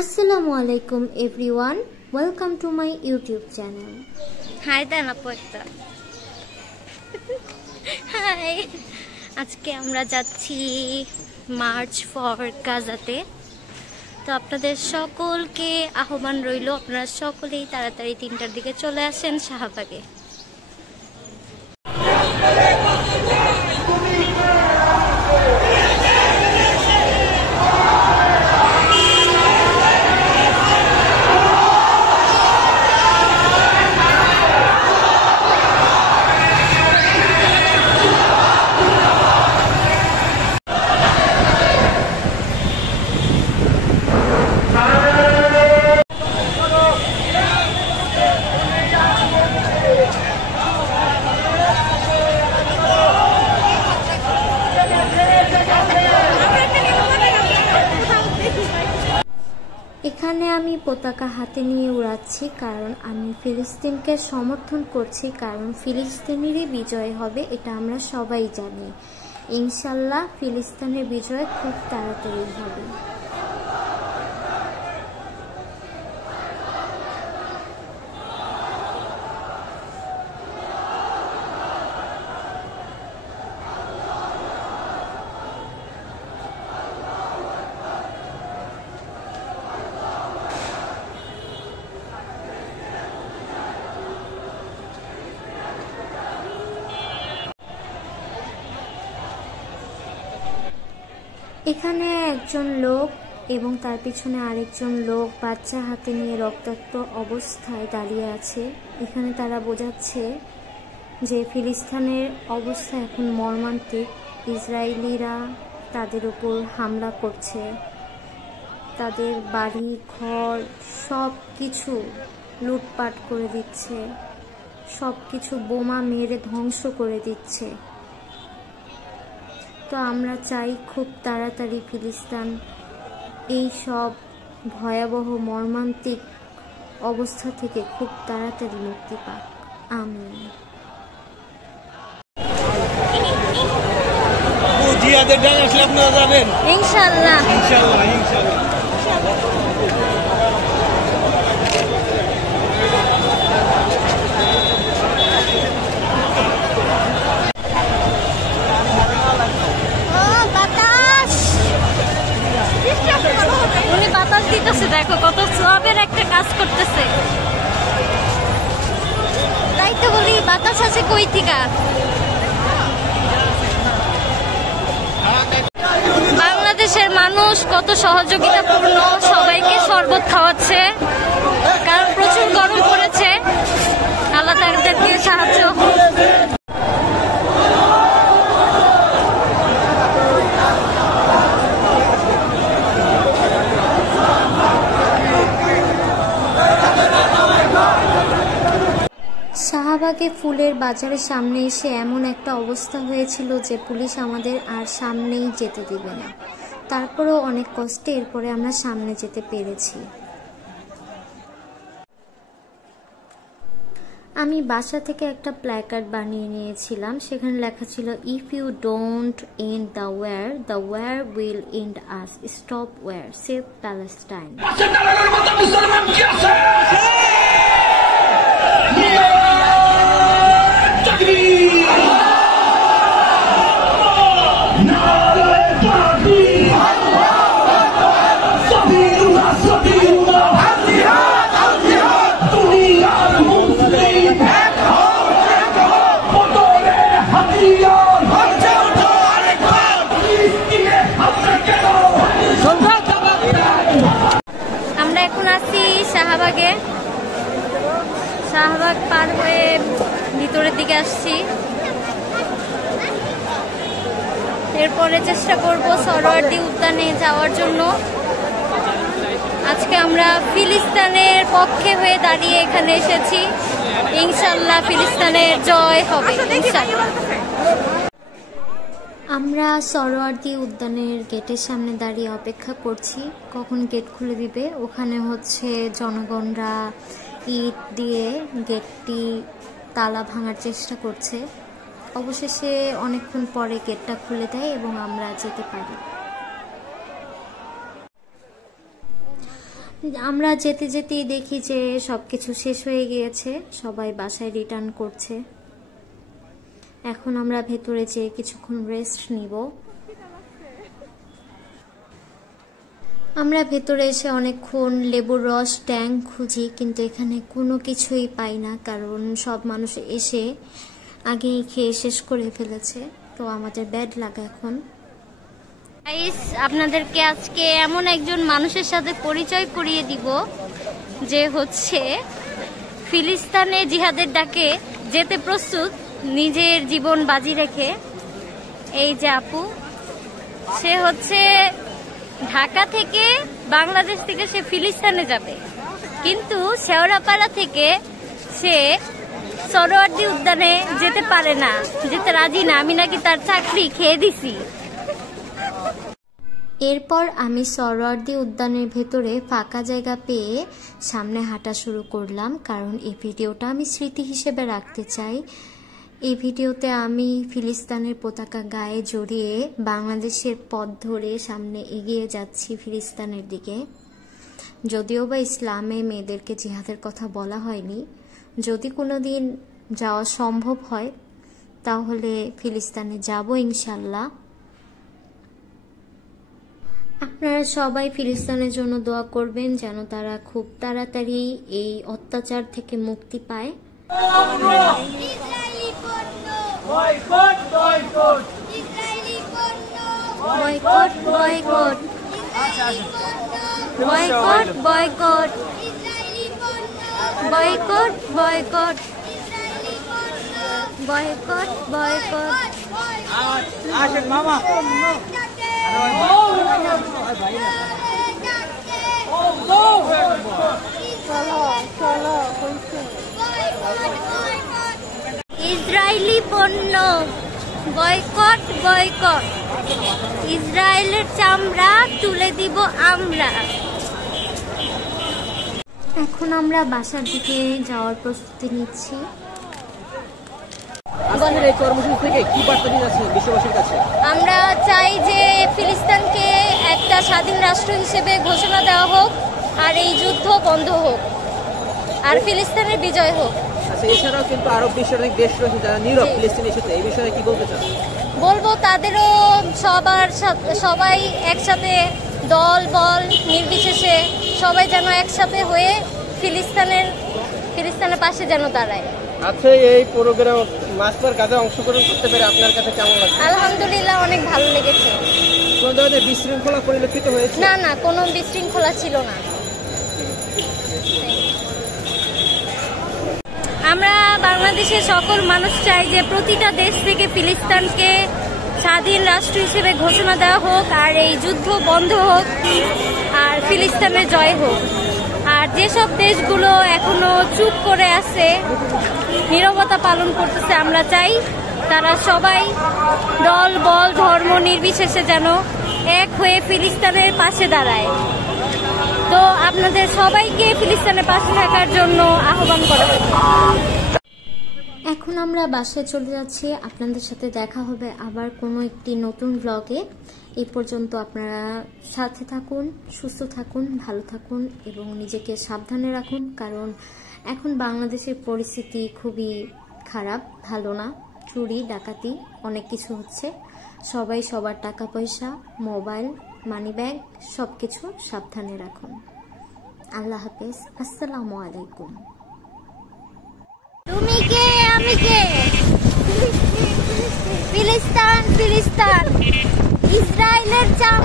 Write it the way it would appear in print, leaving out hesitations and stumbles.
আসসালামু আলাইকুম everyone, welcome to my YouTube channel. Hi দেন আপু একটা হাই। আজকে আমরা যাচ্ছি মার্চ ফর গাজাতে। তো আপনাদের সকলকে আহ্বান রইল, আপনারা সকলেই তাড়াতাড়ি 3টার দিকে চলে আসেন শাহবাগে। এখানে আমি পতাকা হাতে নিয়ে উড়াচ্ছি, কারণ আমি ফিলিস্তিনকে সমর্থন করছি, কারণ ফিলিস্তিনেরই বিজয় হবে, এটা আমরা সবাই জানি। ইনশাল্লাহ ফিলিস্তিনের বিজয় খুব তাড়াতাড়ি হবে। এখানে একজন লোক এবং তার পিছনে আরেকজন লোক বাচ্চা হাতে নিয়ে রক্তাক্ত অবস্থায় দাঁড়িয়ে আছে। এখানে তারা বোঝাচ্ছে যে ফিলিস্তিনের অবস্থা এখন মর্মান্তিক। ইসরায়েলিরা তাদের উপর হামলা করছে, তাদের বাড়ি ঘর সব কিছু লুটপাট করে দিচ্ছে, সব কিছু বোমা মেরে ধ্বংস করে দিচ্ছে। তো আমরা চাই খুব তাড়াতাড়ি ফিলিস্তিন এই সব ভয়াবহ মর্মান্তিক অবস্থা থেকে খুব তাড়াতাড়ি মুক্তি পাক। আমিন। ইনশাআল্লাহ উনি বাতাস দিতেছে, দেখো কত সওয়াবের একটা কাজ করতেছে। তাই তো বলি বাতাস আছে কই থেকে। বাংলাদেশের মানুষ কত সহযোগিতাপূর্ণ, সবাইকে শরবত খাওয়াচ্ছে, কারণ প্রচুর গরম পড়েছে। আল্লাহ তাদেরকে সাহায্য। শাহবাগে ফুলের বাজারের সামনে এসে এমন একটা অবস্থা হয়েছিল যে পুলিশ আমাদের আর সামনেই যেতে দিবে না। তারপরেও অনেক কষ্টে এরপরে আমরা সামনে যেতে পেরেছি। আমি বাসা থেকে একটা প্ল্যাকার্ড বানিয়ে নিয়েছিলাম, সেখানে লেখা ছিল, if you don't end the war will end us, stop war, save Palestine. আমরা এখন আছি শাহবাগে। শাহবাগ পার হয়ে ভিতরের দিকে আসছি। এরপরে চেষ্টা করব সরোয়ার্দী উদ্যানে যাওয়ার জন্য। আজকে আমরা ফিলিস্তিনের পক্ষে হয়ে দাঁড়িয়ে এখানে এসেছি। ইনশাআল্লাহ ফিলিস্তিনের জয় হবে ইনশাআল্লাহ। আমরা সরোয়ার্দী উদ্যানের গেটের সামনে দাঁড়িয়ে অপেক্ষা করছি কখন গেট খুলে দিবে। ওখানে হচ্ছে জনগণরা ইট দিয়ে গেটটি তালা ভাঙার চেষ্টা করছে। অবশেষে অনেকক্ষণ পরে গেটটা খুলে দেয় এবং আমরা যেতে পারি। আমরা যেতে যেতেই দেখি যে সবকিছু শেষ হয়ে গিয়েছে, সবাই বাসায় রিটার্ন করছে। এখন আমরা ভেতরে যেয়ে কিছুক্ষণ রেস্ট নিব। আমরা ভেতরে এসে অনেকক্ষণ লেবুর রস ট্যাং খুঁজি, কিন্তু এখানে কোনো কিছুই পাই না, কারণ সব মানুষ এসে আগেই খেয়ে শেষ করে ফেলেছে। তো আমাদের ব্যাড লাগে এখন। আপনাদেরকে আজকে এমন একজন মানুষের সাথে পরিচয় করিয়ে দিব যে হচ্ছে ফিলিস্তিনে জিহাদের ডাকে যেতে প্রস্তুত, নিজের জীবন বাজি রেখে। এই যে আপু, সে হচ্ছে ঢাকা থেকে বাংলাদেশ থেকে সে ফিলিস্তিনে যাবে, কিন্তু শেওড়াপাড়া থেকে সে সরোয়ার্দী উদ্যানে যেতে পারে না, যেতে রাজি না। আমি নাকি তার চাকরি খেয়ে দিছি। এরপর আমি সরোয়ার্দী উদ্যানের ভেতরে ফাঁকা জায়গা পেয়ে সামনে হাঁটা শুরু করলাম, কারণ এই ভিডিওটা আমি স্মৃতি হিসেবে রাখতে চাই। এই ভিডিওতে আমি ফিলিস্তিনের পতাকা গায়ে জড়িয়ে বাংলাদেশের পথ ধরে সামনে এগিয়ে যাচ্ছি ফিলিস্তিনের দিকে। যদিও বা ইসলামে মেয়েদেরকে জিহাদের কথা বলা হয়নি, যদি কোনোদিন যাওয়া সম্ভব হয় তাহলে ফিলিস্তিনে যাব ইনশাল্লাহ। আপনারা সবাই ফিলিস্তিনের জন্য দোয়া করবেন যেন তারা খুব তাড়াতাড়ি এই অত্যাচার থেকে মুক্তি পায়। Boycott boycott boycott boycott boycott boycott boycott boycott boycott boycott. আসেন মামা। ইসরায়েলি পণ্য বয়কট বয়কট। ইসরায়েলের চামড়া তুলে দিব আমরা। এখন আমরা বাসার দিকে যাওয়ার প্রস্তুতি নিচ্ছি। এই কর্মসূচি থেকে কি বার্তা দিয়ে যাচ্ছেন বিশ্ববাসীর কাছে? আমরা চাই যে ফিলিস্তিনকে একটা স্বাধীন রাষ্ট্র হিসেবে ঘোষণা দেওয়া হোক, আর এই যুদ্ধ বন্ধ হোক, আর ফিলিস্তিনের বিজয় হোক। আচ্ছা, এছাড়াও কিন্তু আরব বিশ্বের অনেক দেশ রয়েছে যারা নীরব ফিলিস্তিন ইস্যুতে, এই বিষয়ে কি বলতে চান? বলবো তাদেরও সবাই একসাথে দল বল নির্বিশেষে সবাই যেন একসাথে হয়ে ফিলিস্তিনের পাশে যেন দাঁড়ায়। আচ্ছা, এই প্রোগ্রাম মাস্টার কাজে অংশগ্রহণ করতে পেরে আপনার কাছে কেমন লাগছে? আলহামদুলিল্লাহ, অনেক ভালো লেগেছে। কোন ধরনের বিশৃঙ্খলা পরিলক্ষিত হয়েছে? না না, কোনো বিশৃঙ্খলা ছিল না। আমরা বাংলাদেশের সকল মানুষ চাই যে প্রতিটা দেশ থেকে ফিলিস্তিনকে স্বাধীন রাষ্ট্র হিসেবে ঘোষণা দেওয়া হোক, আর এই যুদ্ধ বন্ধ হোক, আর ফিলিস্তিনের জয় হোক। আর যেসব দেশগুলো এখনো চুপ করে আছে, নীরবতা পালন করতেছে, আমরা চাই তারা সবাই দল বল ধর্ম নির্বিশেষে যেন এক হয়ে ফিলিস্তিনের পাশে দাঁড়ায়। তো আপনাদের সবাইকে ফিলিস্তিনের পাশে থাকার জন্য আহ্বান করা হচ্ছে। এখন আমরা বাসায় চলে যাচ্ছি। আপনাদের সাথে দেখা হবে আবার কোনো একটি নতুন ব্লগে। এই পর্যন্ত আপনারা সাথে থাকুন, সুস্থ থাকুন, ভালো থাকুন এবং নিজেকে সাবধানে রাখুন, কারণ এখন বাংলাদেশের পরিস্থিতি খুবই খারাপ, ভালো না। চুরি ডাকাতি অনেক কিছু হচ্ছে। সবাই সবার টাকা পয়সা, মোবাইল, মানি ব্যাগ সব কিছু সাবধানে রাখুন। আল্লাহ হাফেজ, আসসালামু আলাইকুম। তুমি কে আমি কে? ফিলিস্তিন ফিলিস্তিন, ইসরায়েলের চামড়া